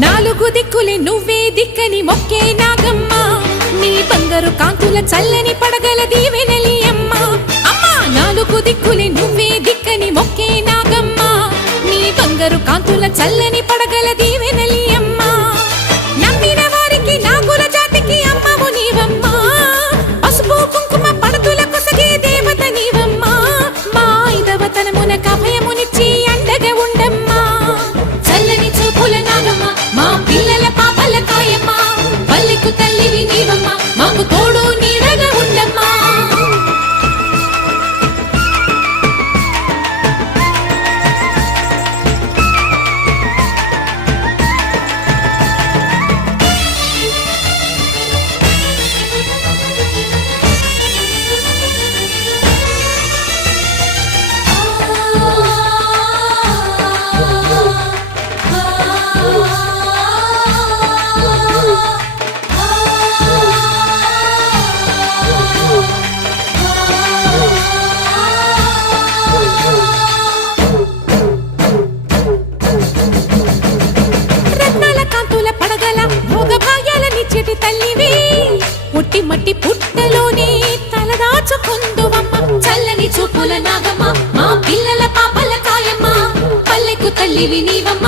నాలుగు దిక్కులే నువ్వే దిక్కని మొక్కే నాగమ్మ నీ బంగారు కాంతుల చల్లని పడగల దీవెనలి అమ్మ అమ్మా నాలుగు దిక్కులే నువ్వే దిక్కని మొక్కే నాగమ్మ నీ బంగారు కాంతుల చల్లని పడగల దీవెనలి అమ్మ నమ్మిన వారికి నాగుల జాతికి అమ్మవు నీవమ్మ పసుపు కుంకుమ పడతుల కొసగే దేవత నీవమ్మ మా ఐదవతనమున కభయమునిచ్చి అండగా ఉండమ్మా చల్లని చూపుల నాగమ్మ మా పిల్లల పాపల కాయమ్మ పల్లెకు తల్లివి నీవమ్మ మాకు తోడు నీడగా ఉండమ్మా పుట్టి మట్టి పుట్టలోనే తలదాచుకుందువమ్మ చల్లని చూపుల నాగమ్మ మా పిల్లల పాపల కాయమ్మ పల్లెకు తల్లివి నీవమ్మ